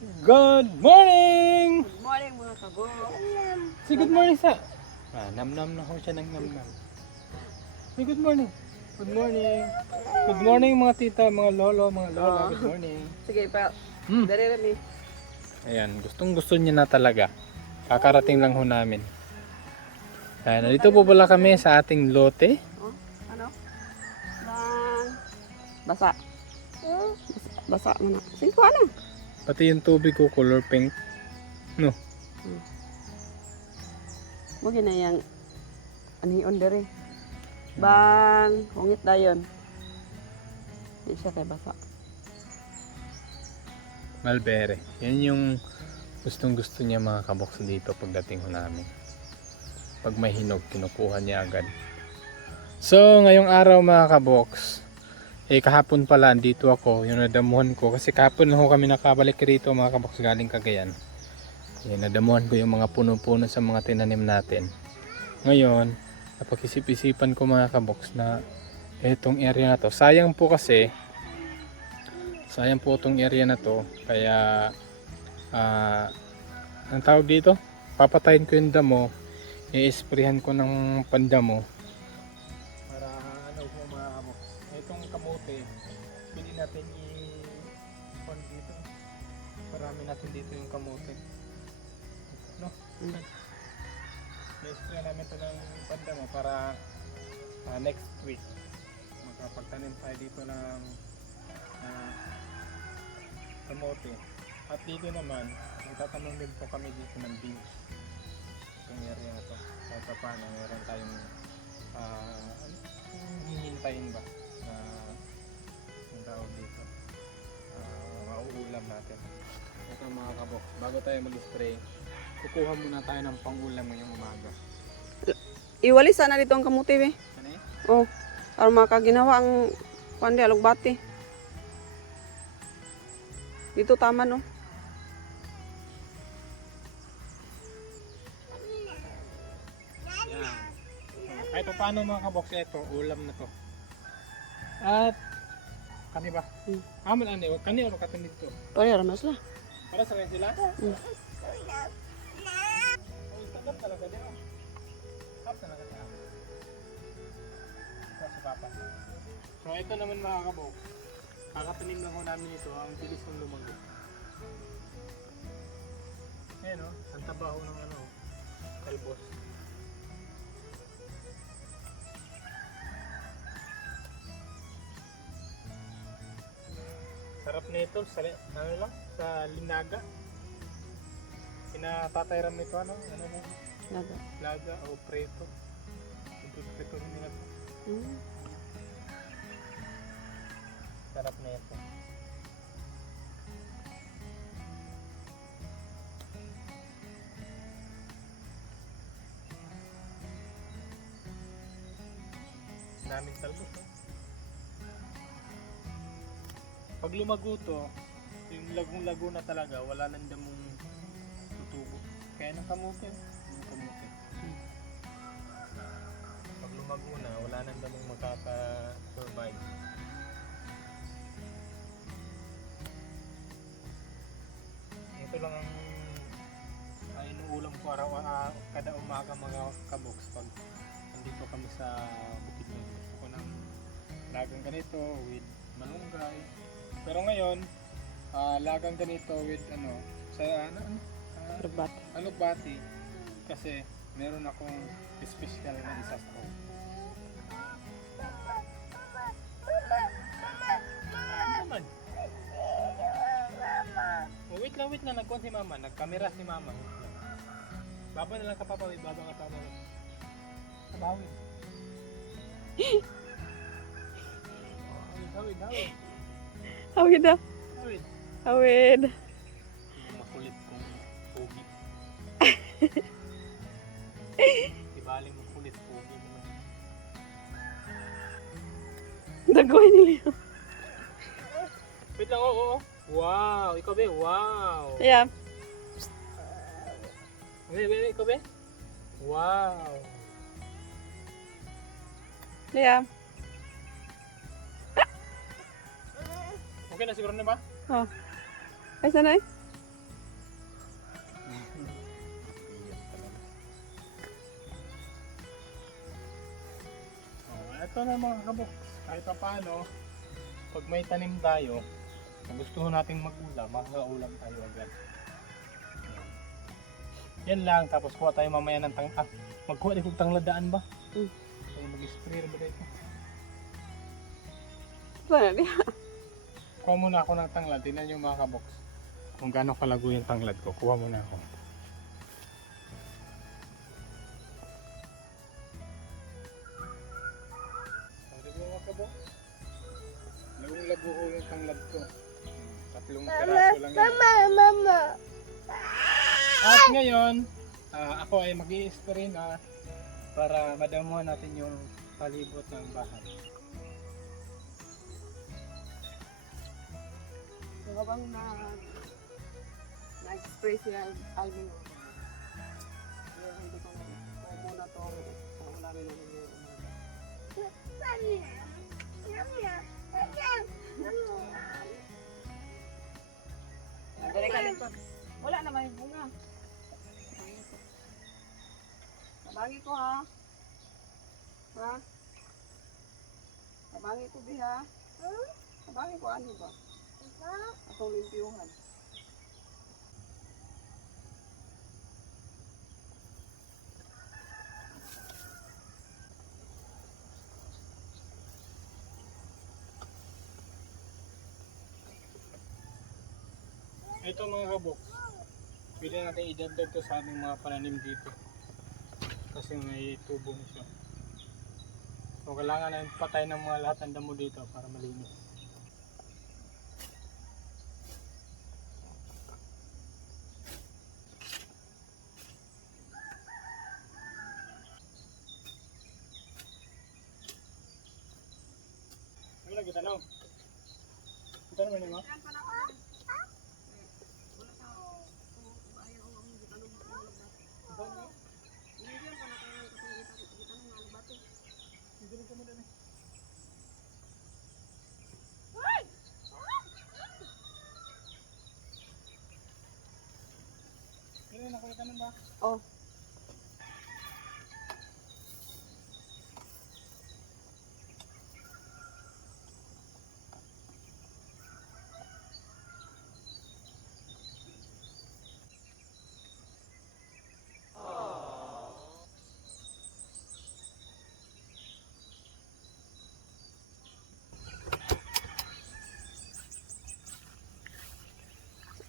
Good morning! Good morning mga kabo. Say good morning sa... Ah, nam-nam na ho siya ng nam-nam. Say good morning. Good morning. Good morning mga tita, mga lolo, mga lola. Good morning. Sige pa. Hmm. Dari eh. Ayan, gustong gusto niya na talaga. Kakarating lang ho namin. Ayan, nandito po pala kami sa ating lote. Oh, ano? Bang. Basa. Basa, basa mo na. Sige ko ano? Pati yung tubig ko, color pink. No? Huwag na yung anion dari. Bang. Hungit dayon. Di siya kay basa. Malbere. Yan yung gustong gusto niya mga kaboks dito pagdating ho namin. Pag may hinog, kinukuha niya agad. So, ngayong araw mga kaboks, eh kahapon pala dito ako, yung nadamuhan ko. Kasi kahapon lang kami nakabalik rito mga kaboks galing Cagayan. Eh, nadamuhan ko yung mga puno-puno sa mga tinanim natin. Ngayon, napag-isip-isipan ko mga kaboks na etong area na to. Sayang po kasi, sayang po itong area na to kaya ah ang tawag dito papatayin ko yung damo i-sprayhan ko ng pandamo natin dito yung kamote no Mm. i-spray namin ito ng pandamo para ah, next week magkapagtanim tayo dito ng ah, kamote. At dito naman, magtatanong din po kami dito ng beans. Itong area na to. Kahit pa paano, meron tayong uh, hihintayin ba na yung tawag dito. Uh, mauulam natin. Ito mga kabok, bago tayo mag-spray, kukuha muna tayo ng pangulam ngayong umaga. Iwali sana dito ang kamuti be. Ano eh? Oh. Para makaginawa ang pandi alugbati. Dito tama no. Yan. Kahit pa paano mga kabox, ito, ulam na to. At, kani ba? Hmm. Amal ani, wag kani ano katinid to. Pare ramas la. Para sa sila? Oh, tagap talaga din. oh. Hap talaga siya. Ito si Papa. So ito naman mga kabox. Kakatanim lang ho namin ito. Ang bilis ng lumago. Ayan o. Ang taba ho ng ano. Kalbos. Sarap nito sa li- ano lang sa linaga. Pinatatayran nito ano, ano na, Laga. laga o preto. Ito nila. Hmm. Sarap na ito. Daming talbos. Oh. Pag lumago to, yung lagong-lago na talaga, wala nang damong tutubo. Kaya ng kamote, yung kamote. Pag lumago na, wala nang damong makaka-survive. Ito lang ang ay inuulam ko araw ah, kada umaga mga kaboks pag nandito kami sa bukid na gusto ko ng lagang ganito with malunggay pero ngayon ah, lagang ganito with ano sa ano ano ah, Alugbati. alugbati kasi meron akong special na isa sa ko naman Oh, wait lang, wait lang. Nagkuhan si mama. Nagkamera si mama. Baba na lang ka papawi. Baba ka papawi. Papawi. Oh, hawid, hawid, Awid na. hawid. Awid. Yung makulit kong pogi. Ibaling mo kulit pogi. Dagoy nila. Wait lang, oo, oo. Wow, ikaw be, wow. Yeah. Wait, wait, wait, ikaw be. Wow. Yeah. Okay na siguro na ba? Oh. Ay, sanay? Oh, ito na mga kabok kahit pa paano pag may tanim tayo na gusto nating magulam makakaulam tayo agad yan lang tapos kuha tayo mamaya ng tang ah, magkuha din kung tangladaan ba mm. so mag-sprayer ba dito Kuha muna ako ng tanglad, tinan nyo mga kaboks. Kung gaano kalago yung tanglad ko, kuha muna ako. Lagong-lago ko yung tanglad ko. Tatlong piraso lang yan. At ngayon, ah, ako ay mag spray na para madamuhan natin yung palibot ng bahay. Habang na nag-spray siya Alvin. Pero hindi ko na so, muna to ang namin na Dali ka nito. Wala naman yung bunga. Tabangi ko ha. Ha? Tabangi ko bi ha. Tabangi ko ano ba? Atong limpiyuhan. Ito mga kabok, pwede natin idagdag to sa ating mga pananim dito. Kasi may tubo na siya. So kailangan natin patay ng mga lahat ng damo dito para malinis. Ano lagi tanong? Tanong mo naman. Ano nakita nun ba? Oh.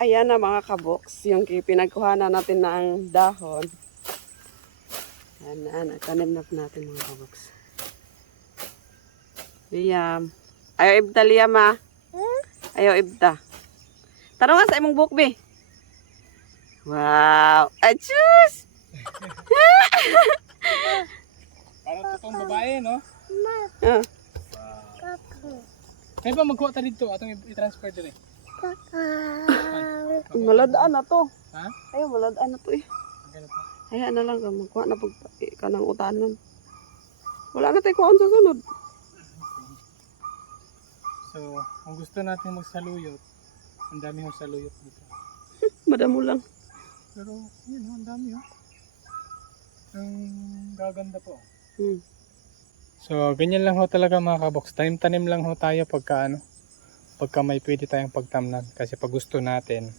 Ayan na mga kaboks, yung pinagkuhanan natin ng dahon. Ayan na, nagtanim na natin mga kaboks. Liam. Ayaw ibda Liam ha. Ayaw ibda. Tara nga sa imong book be. Wow. Achus! Parang totoong babae, no? Ah, Kaya ba magkuha tayo dito? Atong i-transfer dito. Maladaan na to. Ha? Ayaw, maladaan na to eh. Hayaan na lang ka, magkuha na pag eh, ka ng utanon. Wala na tayo kuhaan sa sunod. So, kung gusto natin magsaluyot, ang dami yung saluyot dito. Madamo lang. Pero, yun, ang dami oh. Ang gaganda po. Hmm. So, ganyan lang ho talaga mga kabox. Tanim-tanim lang ho tayo pagka ano, pagka may pwede tayong pagtamnan. Kasi pag gusto natin,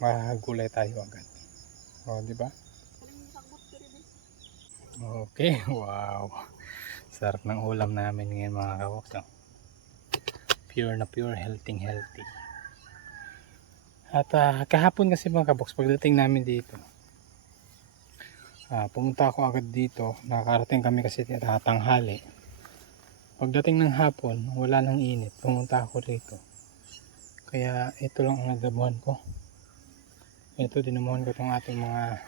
makakagulay tayo agad. O, di ba? Okay, wow. Sarap ng ulam namin ngayon mga kabox. No? Pure na pure, healthy healthy. At ah, kahapon kasi mga kabox, pagdating namin dito, Ah, pumunta ako agad dito. Nakarating kami kasi tatanghali. Pagdating ng hapon, wala nang init. Pumunta ako rito. Kaya ito lang ang nadabuhan ko. Ito, dinamuhan ko itong ating mga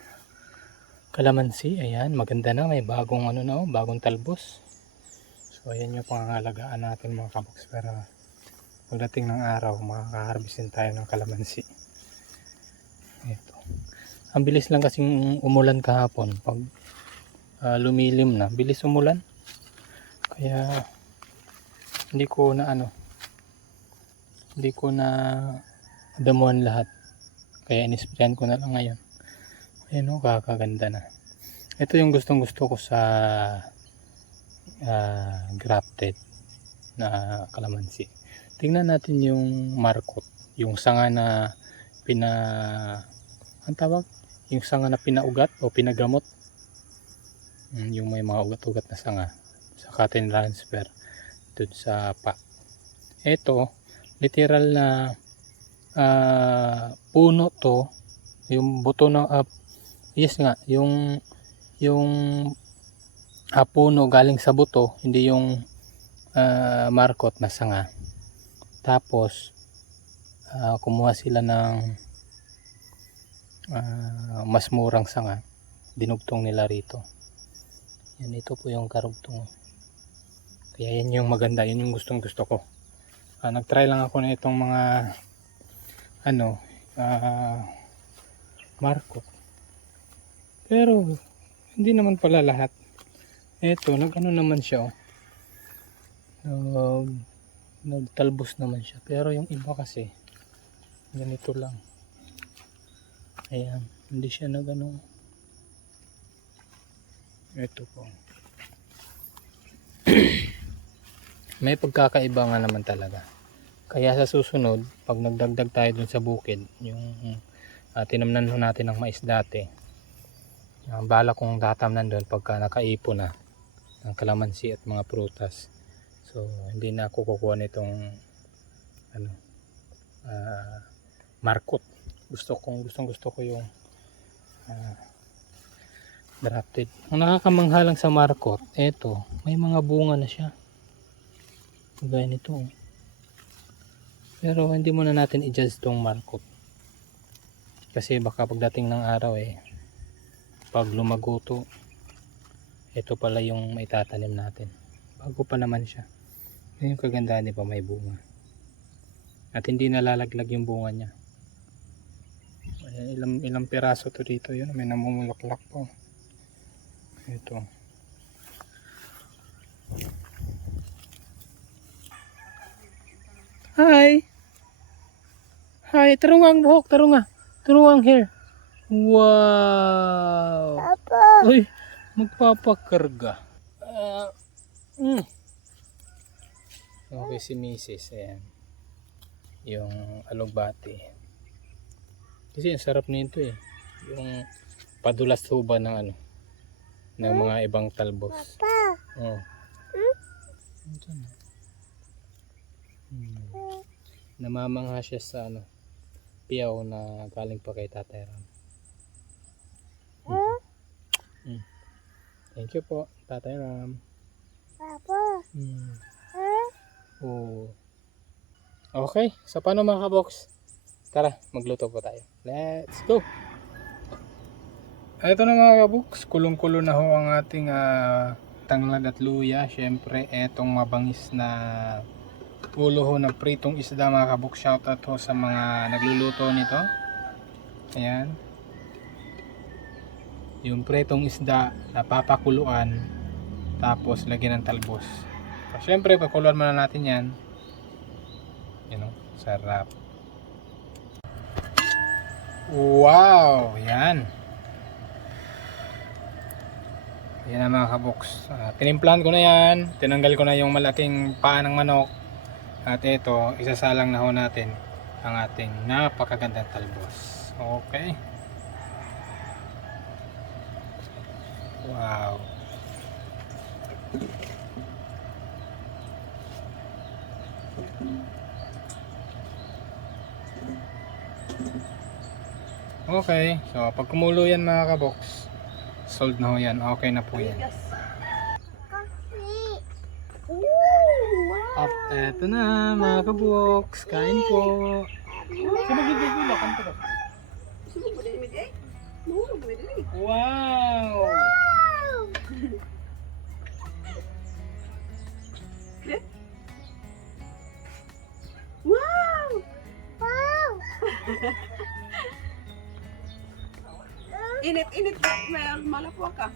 kalamansi. Ayan, maganda na. May bagong ano na, oh, bagong talbos. So, ayan yung pangangalagaan natin mga kabox. Para pagdating ng araw, makakaharbisin tayo ng kalamansi. Ito. Ang bilis lang kasing umulan kahapon pag ah, lumilim na. Bilis umulan. Kaya hindi ko na ano hindi ko na damuhan lahat. Kaya inisprayan ko na lang ngayon. Ayan o, kakaganda na. Ito yung gustong gusto ko sa ah, grafted na kalamansi. Tingnan natin yung markot, yung sanga na pina ang tawag, yung sanga na pinaugat o pinagamot. Mm, Yung may mga ugat-ugat na sanga sa cotton transfer dun sa pa. Ito, literal na ah, puno to, yung buto ng ah, yes nga, yung yung ah, puno galing sa buto, hindi yung ah, markot na sanga. Tapos, ah, kumuha sila ng ah, mas murang sanga. Dinugtong nila rito. Yan, ito po yung karugtong. Kaya yan yung maganda, yun yung gustong gusto ko. Ah, nagtry lang ako na itong mga ano, ah, markot. Pero, hindi naman pala lahat. Eto, nag-ano naman siya, oh. Nag, nagtalbos naman siya. Pero yung iba kasi, ganito lang. Ayan, hindi siya nag-ano. Ito po. May pagkakaiba nga naman talaga. Kaya sa susunod, pag nagdagdag tayo dun sa bukid, yung uh, tinamnan natin ng mais dati, ang bala kong tatamnan doon pagka nakaipon na ng kalamansi at mga prutas. So, hindi na ako kukuha nitong ano, ah, markot. Gusto kong gustong gusto ko yung ah, drafted. Ang nakakamangha lang sa markot, eto, may mga bunga na siya. Gaya nito. oh. Pero hindi muna natin i-judge tong markot. Kasi baka pagdating ng araw eh, pag lumago to, ito pala yung maitatanim natin. Bago pa naman siya. Yun yung kagandahan di ba may bunga. At hindi nalalaglag yung bunga niya. Ayan, ilang, ilang piraso to dito yun. May namumulaklak po. Ito. Hi! Hi! Tarungang buhok! Tarunga! Tarungang hair! Wow! Papa. Uy! Magpapakarga. Ah, mm. Okay si Mrs. Ayan. Yung alugbati. Kasi ang sarap nito eh. Yung padulas tuba ng ano ng mga ibang talbos. Pa. Oh. Ito na. Hmm. Namamangha siya sa ano piyaw na galing pa kay Tatay Ram. Hmm. Thank you po, Tatay Ram. Papa. Hmm. Ha? Oh. Okay, so paano mga kabox? Tara, magluto po tayo. Let's go! Ito na mga kabox, kulong-kulo na ho ang ating ah, tanglad at luya. Siyempre, etong mabangis na ulo ho na pritong isda mga kabox. Shoutout ho sa mga nagluluto nito. Ayan. Yung pritong isda na papakuluan tapos lagyan ng talbos. So, syempre, pakuluan muna natin yan. You know, sarap. Wow! Yan. Yan na mga kaboks. Uh, tinimplan ko na yan. Tinanggal ko na yung malaking paa ng manok. At ito, isasalang na ho natin ang ating napakagandang talbos. Okay. Wow. Okay, so pag kumulo yan mga kabox, sold na ho yan. Okay na po yan. Wow. At eto na mga kabox, kain po. Eh? Wow! Wow! Wow. Init-init ka. May malapwa ka.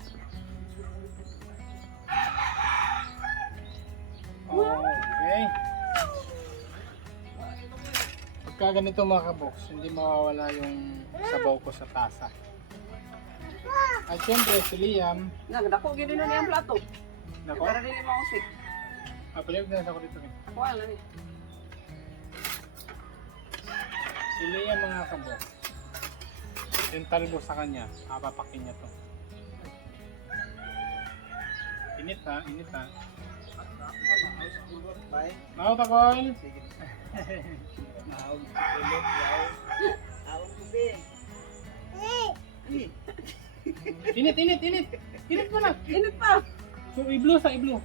Okay. Pagka ganito mga kabox, hindi mawawala yung sabaw ko sa tasa. At syempre si Liam, Nga, dako gini na niyang plato. Nako. Para rin yung mausik. Ah, palayog na ako dito. eh. Kuha lang eh. Si Lea mga kabok. Yung talbo sa kanya, papapakin niya to. Init ha, init ha. Bye. Mau. Awag mo, be. Hey! Eh, Init, init, init! Init mo na! Init pa! So, i-blue sa i-blue.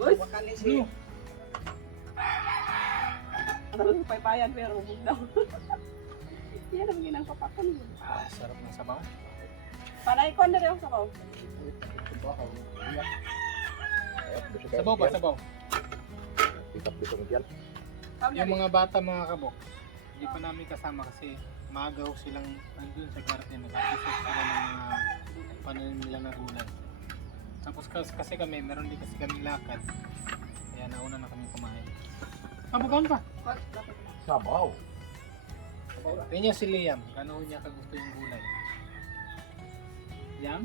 Boys, Wakali si... Ano paypayan pero hubog daw. Yan ang ginang papakon. Ah, sarap ng sabaw. Panay ko na rin ako sa kaw. Sabaw ba, sabaw? Sabi Yung niya, mga bata mga kabok, hindi pa namin kasama kasi magaw silang andun sa garden. Nag-episode sila ng mga pananim nila na gulay. Tapos kas- kasi kami, meron din kasi kami lakad. Kaya nauna na kami kumain. Kabukan pa! "What? Dapat na." Sabaw. Yan niya si Liam. Gano'n niya kagusto yung gulay. Liam?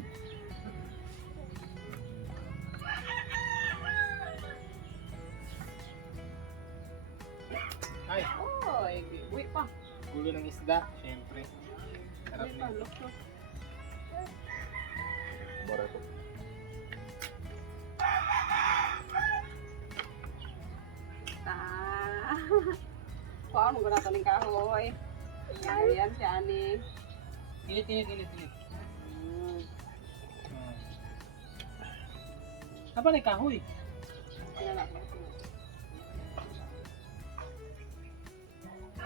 Pa. gulo ng isda, syempre. Sarap look, look. Ah. Kuha mo guna taning kahoy. Ayan si Ani. Init, init, init, init. Hmm. Apa na kahoy? Yan na.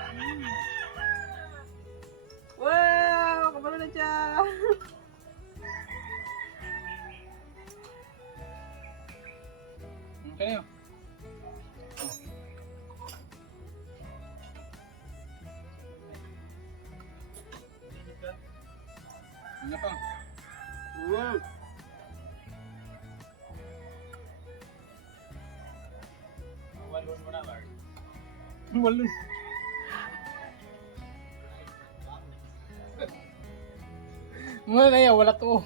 Hmm. Na siya. Okay. oh. Ano pa? Hmm. Walo. Wala na wala to.